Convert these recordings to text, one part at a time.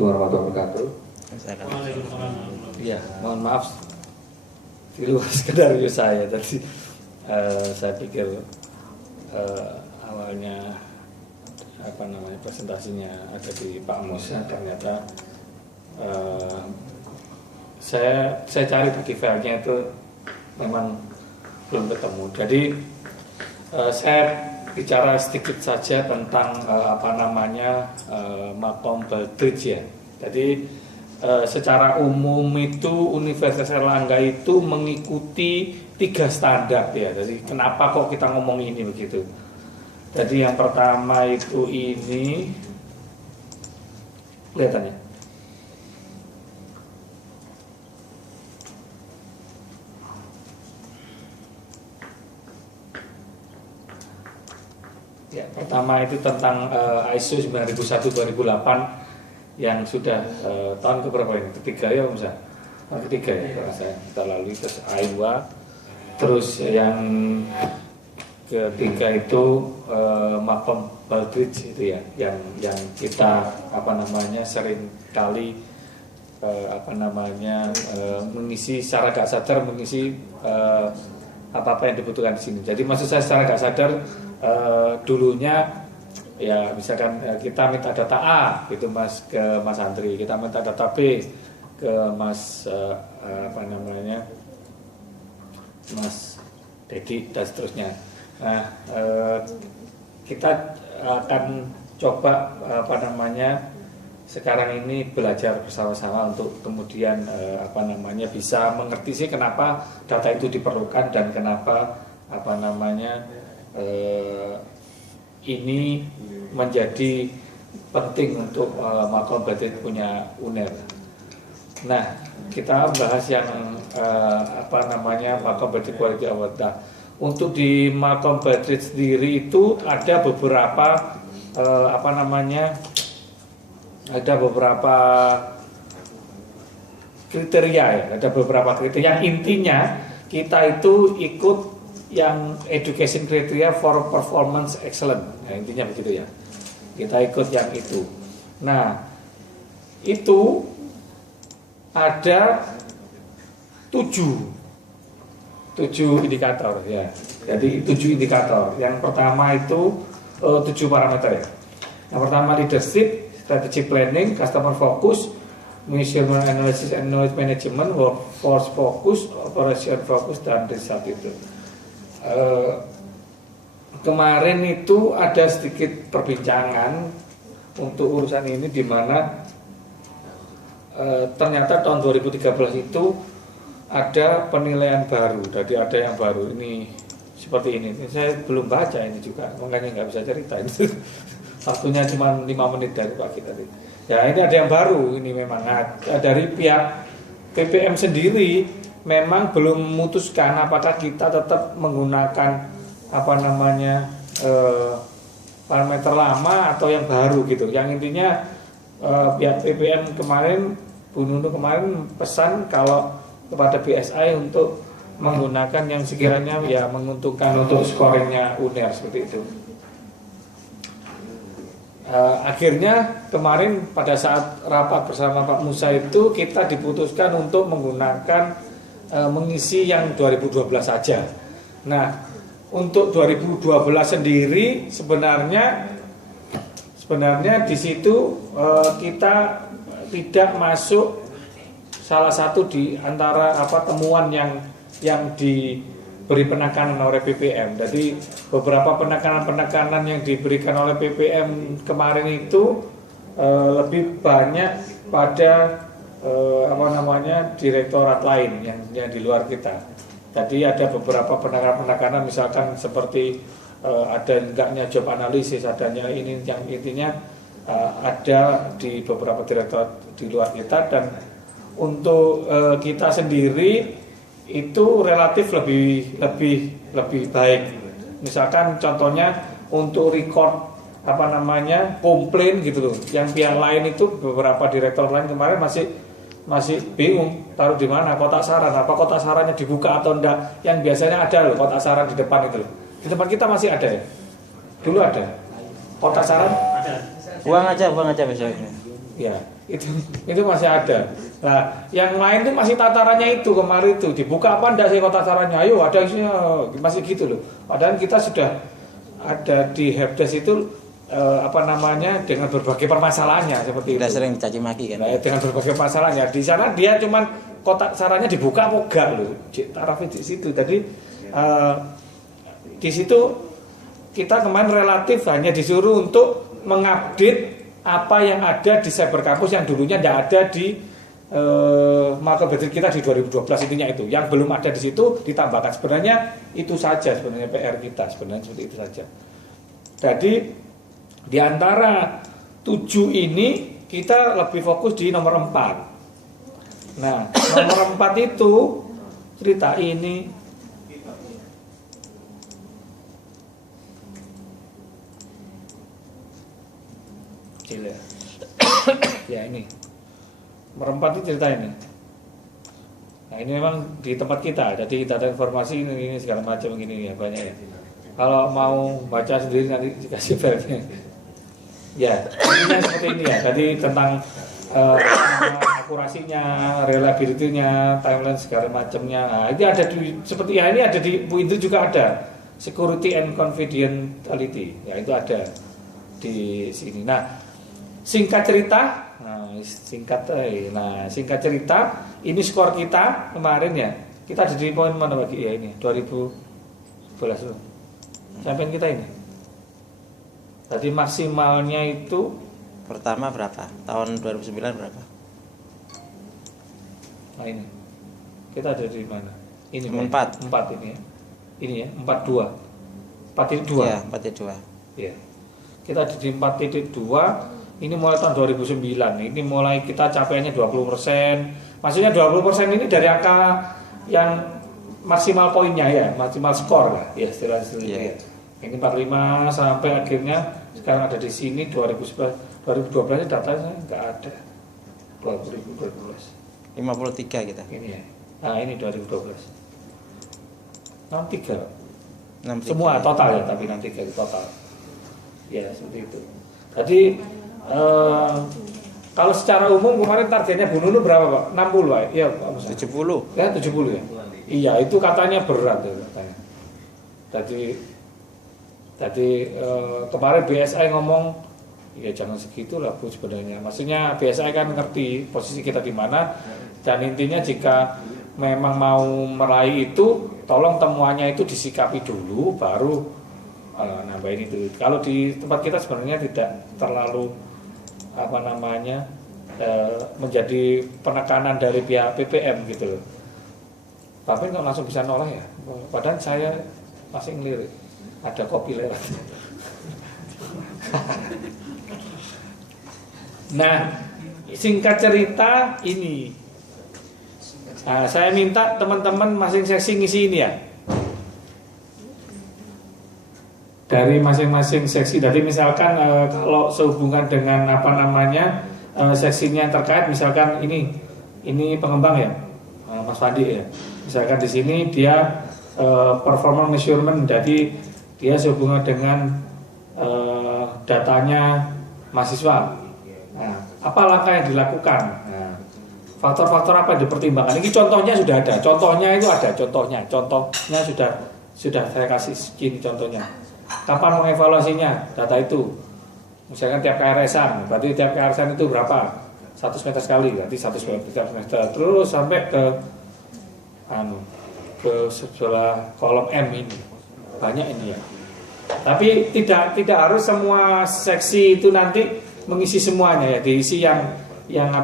Assalamualaikum warahmatullahi wabarakatuh. Iya, mohon maaf di luar skenario saya tadi. Saya pikir awalnya presentasinya ada di Pak Musa, ternyata saya cari di filenya itu memang belum ketemu. Jadi saya bicara sedikit saja tentang Makom Baldrige ya. Jadi secara umum itu Universitas Airlangga itu mengikuti 3 standar ya. Jadi kenapa kok kita ngomong ini begitu? Jadi yang pertama itu ini kelihatannya. Ya, pertama itu tentang ISO 9001-2008 yang sudah tahun keberapa ini? Ketiga ya Om Sa? Ketiga ya, kita lalui. Terus AIWA. Terus yang ketiga itu Makom Baldrige itu ya, yang kita sering kali mengisi secara gak sadar mengisi apa yang dibutuhkan di sini. Jadi maksud saya secara gak sadar dulunya ya misalkan kita minta data A gitu Mas ke Mas Andri, kita minta data B ke Mas Mas Dedi dan seterusnya. Nah, kita akan coba sekarang ini belajar bersama-sama untuk kemudian bisa mengerti sih kenapa data itu diperlukan dan kenapa ini menjadi penting untuk Makom Baldrige punya UNER. Nah, kita bahas yang Makom Baldrige Quality Award. Nah, untuk di Makom Baldrige sendiri itu ada beberapa ada beberapa kriteria ya, ada beberapa kriteria. Yang intinya kita itu ikut yang education criteria for performance excellent. Nah, intinya begitu ya. Kita ikut yang itu. Nah, itu ada 7 indikator ya. Jadi 7 indikator. Yang pertama itu 7 parameter ya. Yang pertama leadership, strategic planning, customer focus, measurement analysis and knowledge management, workforce focus, operation focus, dan result itu. Kemarin itu ada sedikit perbincangan untuk urusan ini di mana ternyata tahun 2013 itu ada penilaian baru. Jadi ada yang baru ini seperti ini. Saya belum baca ini juga, makanya nggak bisa cerita ini. Waktunya cuma 5 menit dari pagi tadi. Ya ini ada yang baru ini memang. Nah, dari pihak PPM sendiri memang belum memutuskan apakah kita tetap menggunakan parameter lama atau yang baru gitu. Yang intinya pihak PPM kemarin, Bu Nunu kemarin pesan kalau kepada BSI untuk menggunakan yang sekiranya ya menguntungkan untuk scoringnya UNER seperti itu. Akhirnya kemarin pada saat rapat bersama Pak Musa itu kita diputuskan untuk menggunakan mengisi yang 2012 saja. Nah, untuk 2012 sendiri sebenarnya di situ kita tidak masuk salah satu di antara temuan yang diberi penekanan oleh PPM. Jadi beberapa penekanan yang diberikan oleh PPM kemarin itu lebih banyak pada direktorat lain yang di luar kita. Tadi ada beberapa penekanan misalkan seperti ada enggaknya job analysis, adanya ini yang intinya ada di beberapa direktorat di luar kita. Dan untuk kita sendiri itu relatif lebih baik. Misalkan contohnya untuk record komplain gitu loh. Yang pihak lain itu beberapa direktur lain kemarin masih bingung taruh di mana kotak saran, apa kotak sarannya dibuka atau enggak. Yang biasanya ada loh kotak saran di depan itu loh. Di tempat kita masih ada ya. Dulu ada kotak saran. Buang aja misalnya. Ya, itu masih ada. Nah, yang lain tuh masih tatarannya itu kemarin itu dibuka apa enggak sih kok tatarannya? Ayo ada isinya masih gitu loh. Padahal kita sudah ada di helpdesk itu dengan berbagai permasalahannya seperti Sudah itu. sering dicaci maki kan. Nah, dengan berbagai masalahnya. Di sana dia cuman kotak sarannya dibuka apa enggak loh. Tarafnya di situ. Jadi di situ kita kemarin relatif hanya disuruh untuk mengupdate apa yang ada di Cyber Campus yang dulunya tidak ada di market basic kita di 2012 intinya itu. Yang belum ada di situ ditambahkan. Sebenarnya itu saja sebenarnya PR kita sebenarnya seperti itu saja. Jadi di antara 7 ini kita lebih fokus di nomor 4. Nah, nomor 4 itu cerita ini kecil ya. Ya ini merempat itu cerita ini. Nah ini memang di tempat kita, jadi kita ada informasi ini segala macam begini ya banyak ya. Kalau mau baca sendiri nanti dikasih filenya. Ya, ini seperti ini ya. Jadi tentang akurasinya, reliability-nya, timeline segala macamnya. Nah, ini ada di seperti ya ini ada di Bu Indri juga ada security and confidentiality. Ya itu ada di sini. Nah, singkat cerita, singkat cerita, ini skor kita kemarin ya. Kita ada di poin mana lagi ya ini 2012 loh. Sampai kita ini. Tadi maksimalnya itu pertama berapa? Tahun 2009 berapa? Nah ini. Kita ada di mana? Ini 4 ini ya. Ini ya, 42. 4.2. Iya, 4.2. Iya. Kita ada di 4.2. Ini mulai tahun 2009. Ini mulai kita capaiannya 20%. Maksudnya 20% ini dari angka yang maksimal poinnya ya, maksimal skor lah. Ya, istilah-istilah ya. Ini 45 sampai akhirnya sekarang ada di sini 2012 datanya enggak ada. 2012. 53 kita. Ini ya. Nah, ini 2012. 63. 63. Semua total ya, tapi 63 total. Ya, seperti itu. Jadi kalau secara umum kemarin targetnya Bu Nunu berapa Pak? 60 Pak? Iya Pak. 70. Ya 70 ya. Iya itu katanya berat ya, katanya. Tadi kemarin BSI ngomong ya jangan segitulah Bu sebenarnya. Maksudnya BSI kan ngerti posisi kita di mana dan intinya jika memang mau meraih itu tolong temuannya itu disikapi dulu baru nambahin itu. Kalau di tempat kita sebenarnya tidak terlalu menjadi penekanan dari pihak PPM gitu loh. Tapi nggak langsung bisa nolak ya. Padahal saya masih ngelirik. Ada kopi lewat. Nah, singkat cerita ini. Nah, saya minta teman-teman masing seksi ngisi ini ya. Dari masing-masing seksi. Jadi misalkan kalau sehubungan dengan seksinya yang terkait, misalkan ini pengembang ya, Mas Fandi ya. Misalkan di sini dia performance measurement, jadi dia sehubungan dengan datanya mahasiswa. Nah, apa langkah yang dilakukan? Nah, faktor-faktor apa yang dipertimbangkan? Ini contohnya sudah ada. Contohnya itu ada. Contohnya sudah saya kasih segini contohnya. Kapan mengevaluasinya data itu? Misalkan tiap KRS-an, berarti tiap KRS-an itu berapa? 100 meter sekali, berarti 100 meter. Terus sampai ke sebelah kolom M ini. Banyak ini ya. Tapi tidak harus semua seksi itu nanti mengisi semuanya ya, diisi yang yang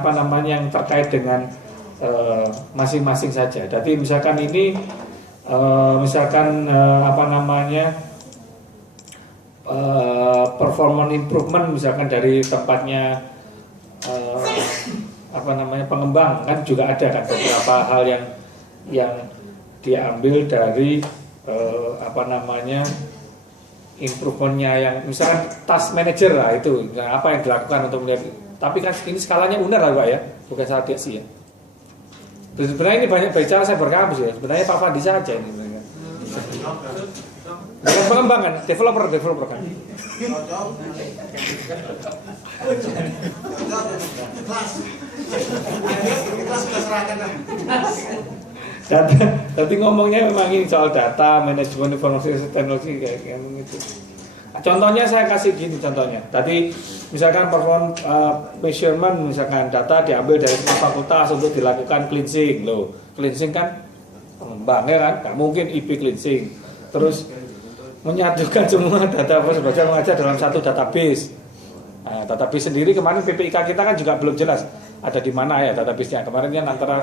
terkait dengan masing-masing saja. Jadi misalkan ini performance improvement misalkan dari tempatnya pengembang kan juga ada kan beberapa hal yang diambil dari improvementnya yang misalkan task manager lah itu apa yang dilakukan untuk melihat, tapi kan ini skalanya UNER lah Pak ya, bukan Sadeksi ya. Terus sebenarnya ini banyak bicara saya berkampus ya, sebenarnya Pak Fandi saja ini sebenarnya. Bukan pengembang kan, developer kan. Data, tapi ngomongnya memang ini soal data, manajemen informasi teknologi kayak gitu. Contohnya saya kasih gini contohnya. Tadi misalkan performance measurement, misalkan data diambil dari semua fakultas untuk dilakukan cleansing. Loh, cleansing kan pengembang ya kan, nggak mungkin IP cleansing. Terus menyatukan semua data belajar mengajar dalam satu database. Nah, database sendiri kemarin PPIK kita kan juga belum jelas ada di mana ya database-nya. Kemarin kan antara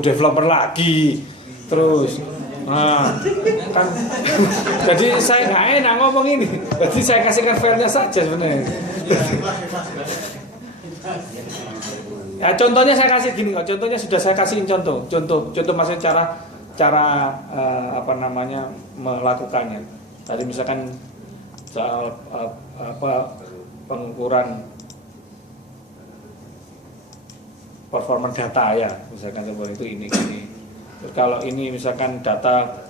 developer lagi. Terus kan jadi saya nggak enak ngomong ini. Berarti saya kasihkan filenya saja sebenarnya. Ya, contohnya saya kasih gini kok. Contohnya sudah saya kasihin contoh maksudnya cara apa namanya melakukannya. Tadi misalkan soal pengukuran performa data ya, misalkan seperti itu ini. Terus kalau ini misalkan data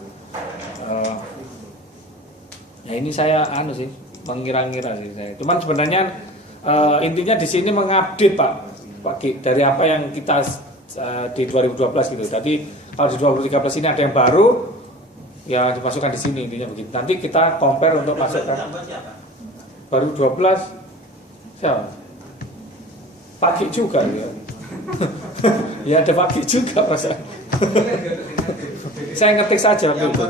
ya ini saya sih mengira-ngira sih saya. Cuman sebenarnya intinya di sini mengupdate Pak Ki, dari apa yang kita di 2012 gitu. Tadi kalau di 2013 ini ada yang baru ya dimasukkan di sini intinya begitu. Nanti kita compare untuk masukkan baru 12 siapa? Pak Ki juga ya. Ya ada Pak Ki juga masa. Saya ngetik saja gitu.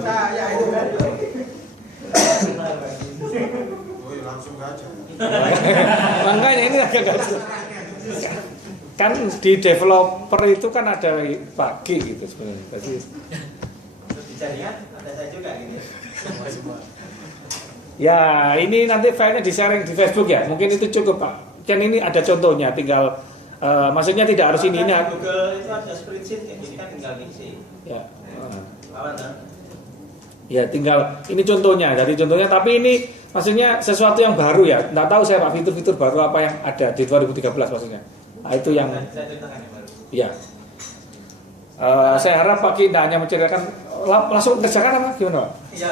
Makanya ini agak kan di developer itu kan ada Pak Ki gitu sebenarnya. Jadi ada saya juga gitu. Ya ini nanti filenya di-sharing di Facebook ya. Mungkin itu cukup Pak. Kan ini ada contohnya, tinggal maksudnya tidak harus ini. Google itu ada spreadsheet ya, jadi kan tinggal isi. Ya. Ya tinggal ini contohnya. Jadi contohnya, tapi ini maksudnya sesuatu yang baru ya. Nggak tahu saya Pak, fitur-fitur baru apa yang ada di 2013 maksudnya. Nah, itu yang saya ceritakan yang baru. Ya. Saya harap Pak Ki tidak hanya menceritakan langsung kerjakan apa gimana Pak? Iya.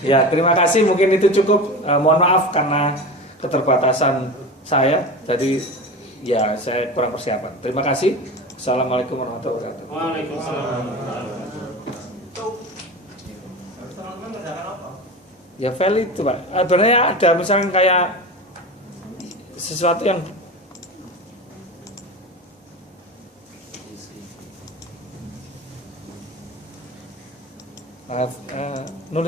Ya, terima kasih. Mungkin itu cukup. Mohon maaf karena keterbatasan saya. Jadi ya saya kurang persiapan. Terima kasih. Assalamualaikum warahmatullahi wabarakatuh. Waalaikumsalam. Ya file itu Pak. Sebenarnya ada misalnya kayak sesuatu yang nulis